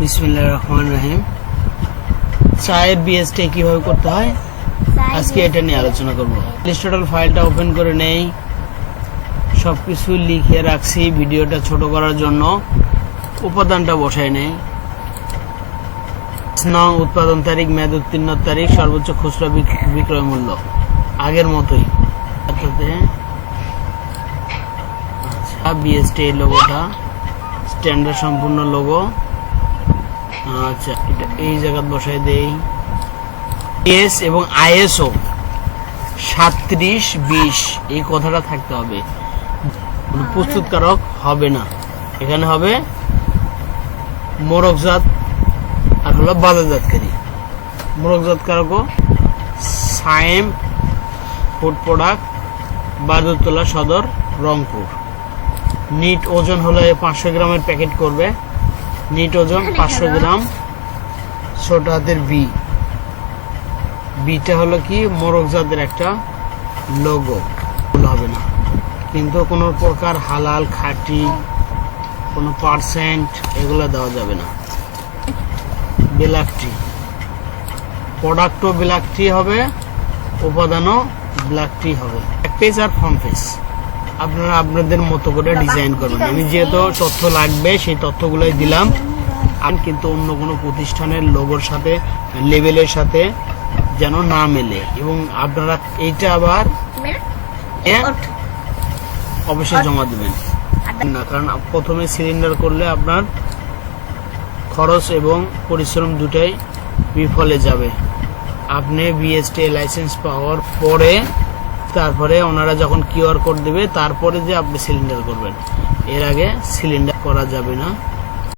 বিসমিল্লাহির রহমানির রহিম। চায়ের বিএসটি কিভাবে করতে হয় আজকে এটা নিয়ে আলোচনা করব। ইনস্টল ফাইলটা ওপেন করে নেই, সবকিছু লিখে রাখছি ভিডিওটা ছোট করার জন্য। উপাদানটা বসাই নেই, নং, উৎপাদন তারিখ, মেয়াদ উত্তীর্ণ তারিখ, সর্বোচ্চ খুচরা বিক্রয় মূল্য আগের মতোই। আচ্ছা, বিএসটি লোগোটা স্ট্যান্ডার্ড সম্পূর্ণ লোগো। আচ্ছা, এটা এই জায়গা বসাই দেই। এস এবং আইএসও 3720 এই কথাটা থাকতে হবে, প্রস্তুতকারক হবে না। এখানে হবে মোড়কজাত আর হলো বাজারজাতকারী। মোড়কজাতকারক সায়েম ফুড প্রোডাক্ট, বাদুরতলা সদর, রংপুর। নিট ওজন হলো 500 গ্রামের প্যাকেট করবে। নিট ওজন 500 গ্রাম। ছোট হাতের বি, বিটা হলো কি মোড়কজাতের একটা লোগো, হবে না কিন্তু কোনো প্রকার হালাল খাঁটি কোনো পার্সেন্ট এগুলো দেওয়া যাবে না। ব্ল্যাক টি, প্রোডাক্টও ব্ল্যাক টি হবে, উপাদানও ব্ল্যাক টি হবে। এক পেজ আর ফ্রন্ট পেজ আপনারা আপনাদের মতো করে ডিজাইন করবেন। আমি যেহেতু তথ্য লাগবে সেই তথ্যগুলোই দিলাম, কিন্তু অন্য কোনো প্রতিষ্ঠানের লোগোর সাথে লেবেলের সাথে যেন না মেলে। এবং আপনারা এইটা আবার অবশ্যই জমা দেবেন না, কারণ প্রথমে সিলিন্ডার করলে আপনার খরচ এবং পরিশ্রম দুটাই বিফলে যাবে। আপনি বিএসটি লাইসেন্স পাওয়ার পরে তারপরে ওনারা যখন কিউআর কোড দেবে তারপরে যে আপনি সিলিন্ডার করবেন, এর আগে সিলিন্ডার করা যাবে না।